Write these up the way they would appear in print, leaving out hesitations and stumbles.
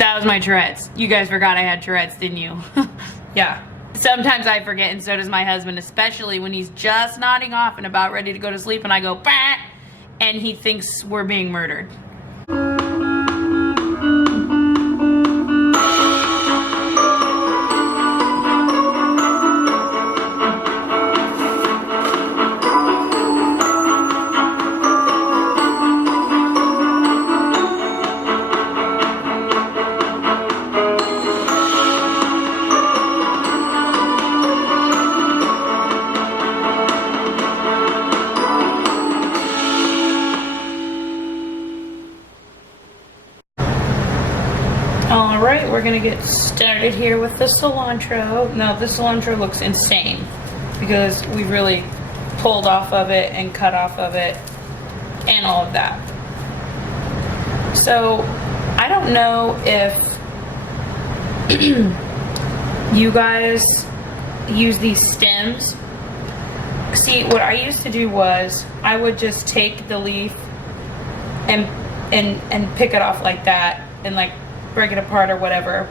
That was my Tourette's. You guys forgot I had Tourette's, didn't you? Yeah. Sometimes I forget, and so does my husband, especially when he's just nodding off and about ready to go to sleep, and I go, bah! And he thinks we're being murdered. Alright, we're gonna get started here with the cilantro. Now, the cilantro looks insane because we really pulled off of it and cut off of it and all of that. So, I don't know if you guys use these stems. See, what I used to do was I would just take the leaf and pick it off like that and like break it apart or whatever.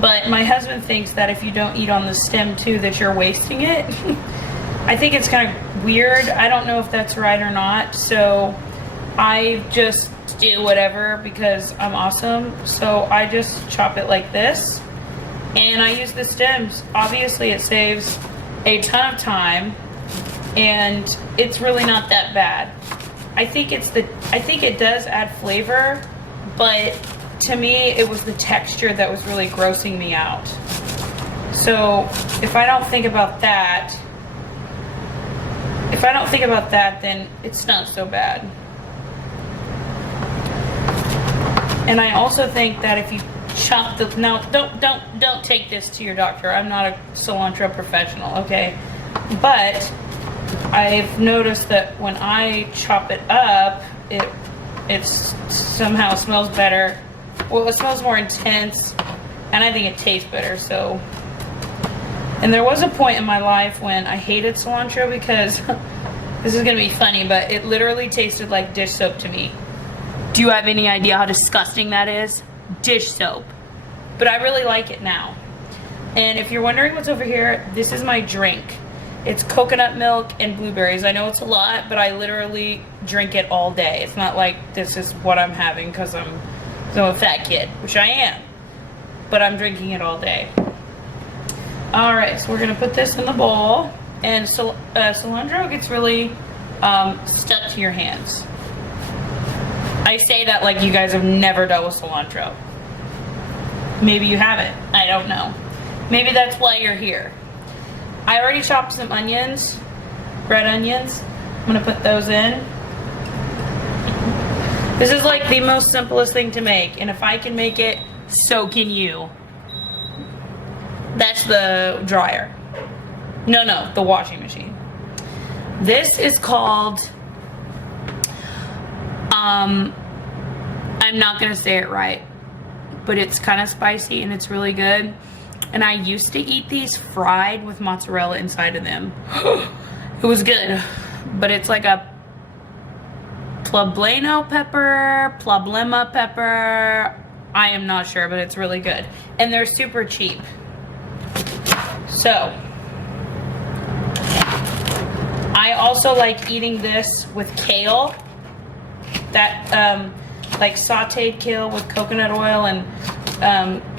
But my husband thinks that if you don't eat on the stem too, that you're wasting it. I think it's kind of weird. I don't know if that's right or not. So I just do whatever because I'm awesome. So I just chop it like this and I use the stems. Obviously it saves a ton of time and it's really not that bad. I think it does add flavor, but to me, it was the texture that was really grossing me out. So if I don't think about that, then it's not so bad. And I also think that if you chop the, now don't take this to your doctor. I'm not a cilantro professional, okay? But I've noticed that when I chop it up, it somehow smells better. Well, it smells more intense, and I think it tastes better, so. And there was a point in my life when I hated cilantro because, this is gonna be funny, but it literally tasted like dish soap to me. Do you have any idea how disgusting that is? Dish soap. But I really like it now. And if you're wondering what's over here, this is my drink. It's coconut milk and blueberries. I know it's a lot, but I literally drink it all day. It's not like this is what I'm having because I'm a fat kid, which I am, but I'm drinking it all day. All right, so we're gonna put this in the bowl, and cilantro gets really stuck to your hands. I say that like you guys have never dealt with cilantro. Maybe you haven't, I don't know. Maybe that's why you're here. I already chopped some onions, red onions. I'm gonna put those in. This is like the most simplest thing to make, and if I can make it, so can you. That's the dryer. No, the washing machine. This is called, I'm not gonna say it right, but it's kind of spicy and it's really good. And I used to eat these fried with mozzarella inside of them. It was good, but it's like a Problema pepper. I am not sure, but it's really good. And they're super cheap. So, I also like eating this with kale. That, like sauteed kale with coconut oil and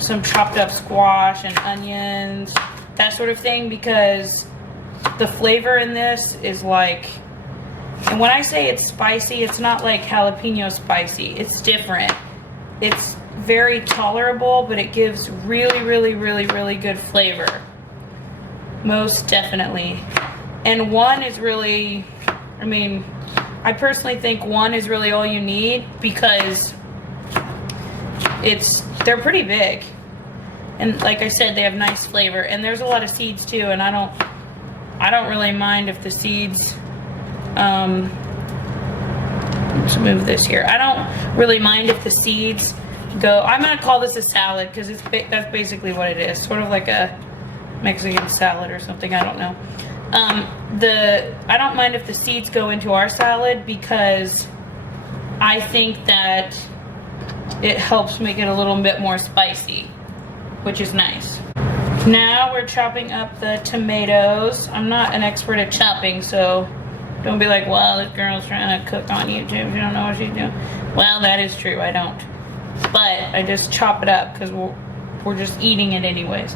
some chopped up squash and onions. That sort of thing, because the flavor in this is like, and when I say it's spicy, it's not like jalapeno spicy. It's different. It's very tolerable, but it gives really, really, really, really good flavor. Most definitely. And one is really, I mean, I personally think one is really all you need because they're pretty big. And like I said, they have nice flavor. And there's a lot of seeds too, and I don't really mind if the seeds, let's move this here. I don't really mind if the seeds go, I'm gonna call this a salad because that's basically what it is. Sort of like a Mexican salad or something, I don't know. I don't mind if the seeds go into our salad because I think that it helps make it a little bit more spicy, which is nice. Now we're chopping up the tomatoes. I'm not an expert at chopping, so don't be like, well, this girl's trying to cook on YouTube. She don't know what she's doing. Well, that is true, I don't. But I just chop it up because we're just eating it anyways.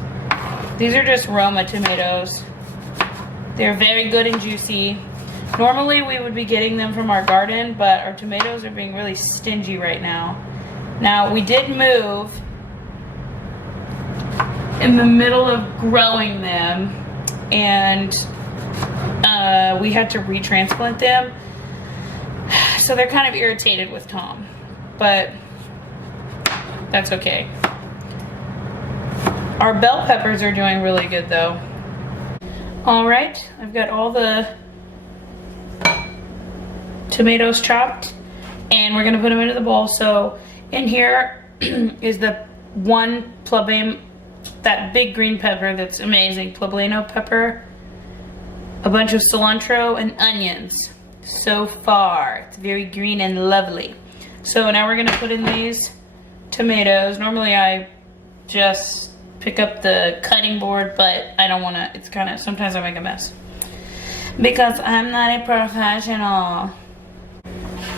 These are just Roma tomatoes. They're very good and juicy. Normally we would be getting them from our garden, but our tomatoes are being really stingy right now. Now, we did move in the middle of growing them, and we had to retransplant them. So they're kind of irritated with Tom, but that's okay. Our bell peppers are doing really good though. All right, I've got all the tomatoes chopped, and we're gonna put them into the bowl. So in here is the one plebeian, that big green pepper that's amazing, poblano pepper, a bunch of cilantro and onions. So far, it's very green and lovely. So now we're gonna put in these tomatoes. Normally I just pick up the cutting board, but I don't wanna, it's kind of, sometimes I make a mess because I'm not a professional.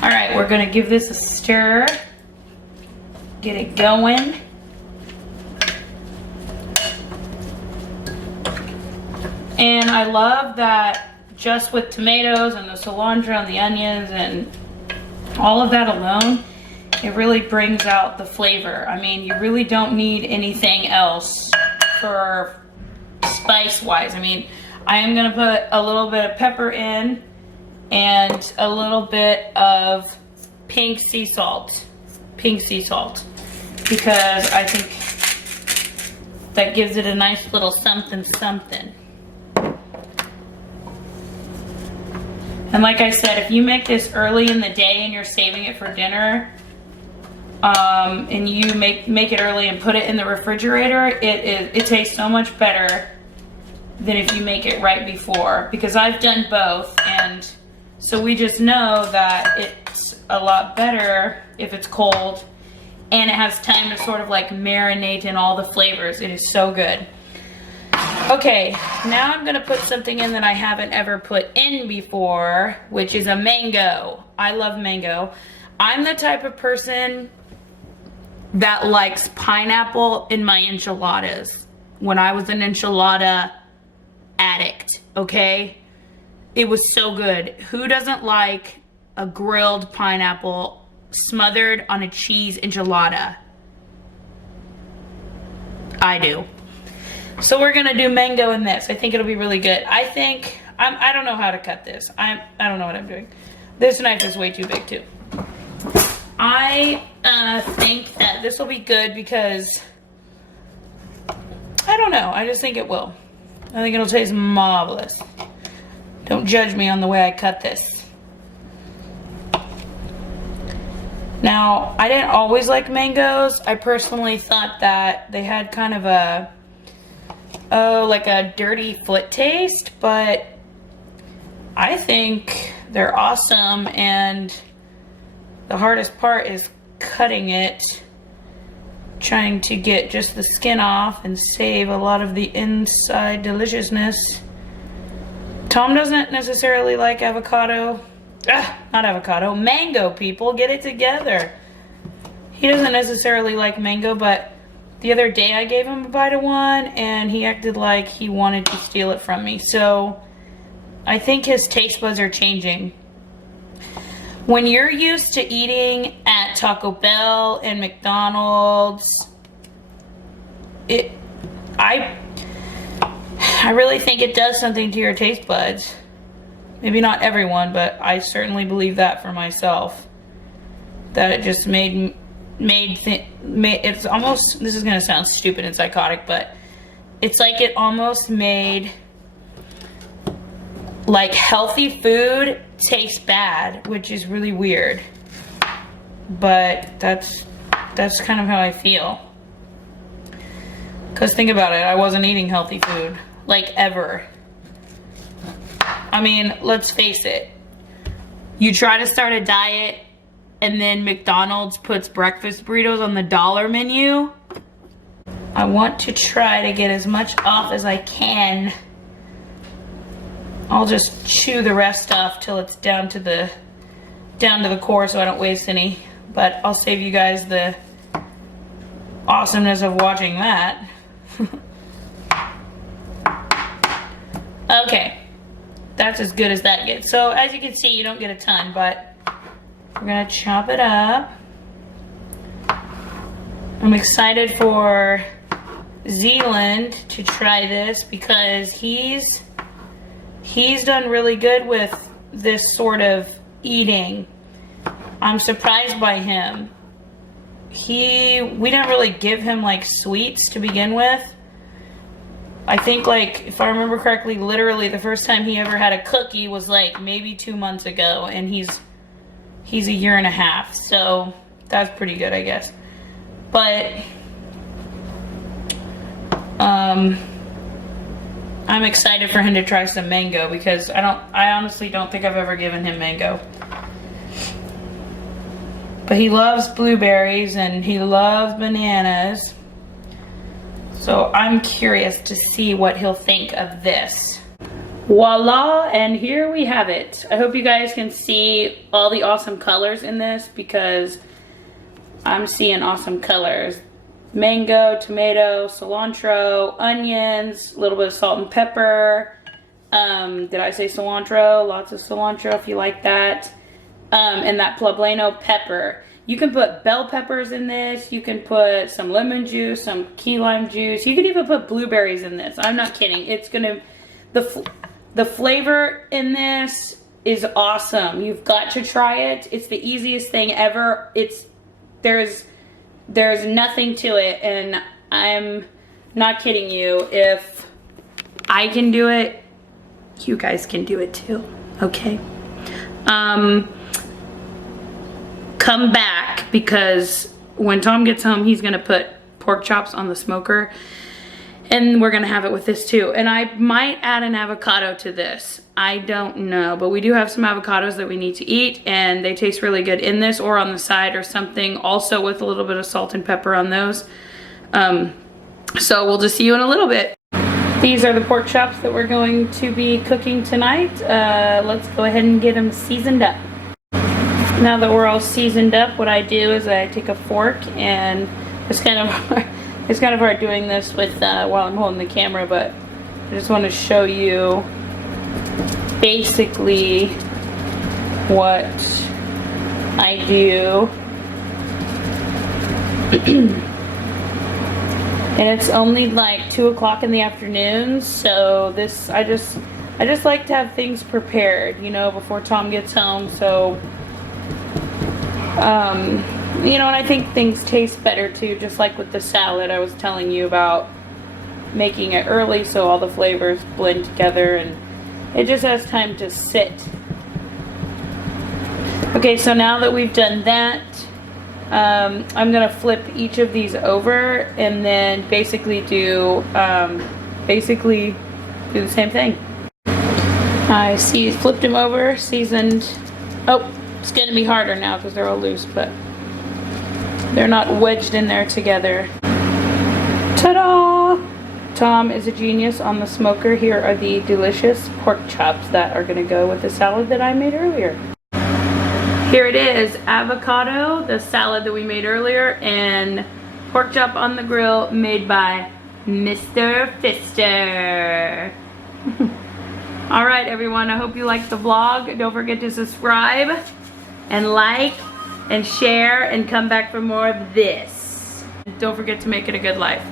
All right, we're gonna give this a stir, get it going. And I love that just with tomatoes and the cilantro and the onions and all of that alone, it really brings out the flavor. I mean, you really don't need anything else for spice-wise. I mean, I am gonna put a little bit of pepper in and a little bit of pink sea salt, because I think that gives it a nice little something something. And like I said, if you make this early in the day and you're saving it for dinner, and you make it early and put it in the refrigerator, it tastes so much better than if you make it right before, because I've done both, and so we just know that it's a lot better if it's cold and it has time to sort of like marinate in all the flavors. It is so good. Okay, now I'm gonna put something in that I haven't ever put in before, which is a mango. I love mango. I'm the type of person that likes pineapple in my enchiladas. When I was an enchilada addict, okay? It was so good. Who doesn't like a grilled pineapple smothered on a cheese enchilada? I do. So we're gonna do mango in this. I think it'll be really good. I don't know how to cut this. I don't know what I'm doing. This knife is way too big too. I think that this will be good because, I don't know, I just think it will. I think it'll taste marvelous. Don't judge me on the way I cut this. Now, I didn't always like mangoes. I personally thought that they had kind of a, like a dirty foot taste, but I think they're awesome, and the hardest part is cutting it, trying to get just the skin off and save a lot of the inside deliciousness. Tom doesn't necessarily like avocado. Not avocado, mango, people, get it together. He doesn't necessarily like mango, but the other day I gave him a bite of one and he acted like he wanted to steal it from me. So I think his taste buds are changing. When you're used to eating at Taco Bell and McDonald's, I really think it does something to your taste buds. Maybe not everyone, but I certainly believe that for myself. That it just made it's almost, this is gonna sound stupid and psychotic, but it's like it almost made like healthy food taste bad, which is really weird. But that's kind of how I feel. Cause think about it, I wasn't eating healthy food, like ever. I mean, let's face it. You try to start a diet and then McDonald's puts breakfast burritos on the dollar menu. I want to try to get as much off as I can. I'll just chew the rest off till it's down to the core so I don't waste any. But I'll save you guys the awesomeness of watching that. Okay, that's as good as that gets. So as you can see, you don't get a ton, but we're gonna chop it up. I'm excited for Zealand to try this because he's done really good with this sort of eating. I'm surprised by him. We didn't really give him like sweets to begin with. I think, like, if I remember correctly, literally the first time he ever had a cookie was like maybe 2 months ago, and he's a year and a half, so that's pretty good, I guess. But I'm excited for him to try some mango because I honestly don't think I've ever given him mango. But he loves blueberries and he loves bananas. So I'm curious to see what he'll think of this. Voila, and here we have it. I hope you guys can see all the awesome colors in this because I'm seeing awesome colors. Mango, tomato, cilantro, onions, a little bit of salt and pepper. Did I say cilantro? Lots of cilantro if you like that. And that poblano pepper. You can put bell peppers in this. You can put some lemon juice, some key lime juice. You can even put blueberries in this. I'm not kidding. It's gonna, the flavor in this is awesome. You've got to try it. It's the easiest thing ever. There's nothing to it, and I'm not kidding you. If I can do it, you guys can do it too. Okay. Come back because when Tom gets home, he's gonna put pork chops on the smoker, and we're gonna have it with this too. And I might add an avocado to this. I don't know, but we do have some avocados that we need to eat, and they taste really good in this or on the side or something, also with a little bit of salt and pepper on those. So we'll just see you in a little bit. These are the pork chops that we're going to be cooking tonight. Let's go ahead and get them seasoned up. Now that we're all seasoned up, what I do is I take a fork, and it's kind of hard doing this with while I'm holding the camera, but I just want to show you basically what I do. And it's only like 2 o'clock in the afternoon, so this I just like to have things prepared, you know, before Tom gets home. So you know, and I think things taste better too, just like with the salad I was telling you about, making it early so all the flavors blend together and it just has time to sit. Okay, so now that we've done that, I'm gonna flip each of these over and then basically do the same thing. I flipped them over, seasoned. Oh, it's gonna be harder now because they're all loose, but they're not wedged in there together. Ta-da! Tom is a genius on the smoker. Here are the delicious pork chops that are gonna go with the salad that I made earlier. Here it is, avocado, the salad that we made earlier, and pork chop on the grill made by Mr. Fister. All right, everyone, I hope you liked the vlog. Don't forget to subscribe and like and share and come back for more of this. Don't forget to make it a good life.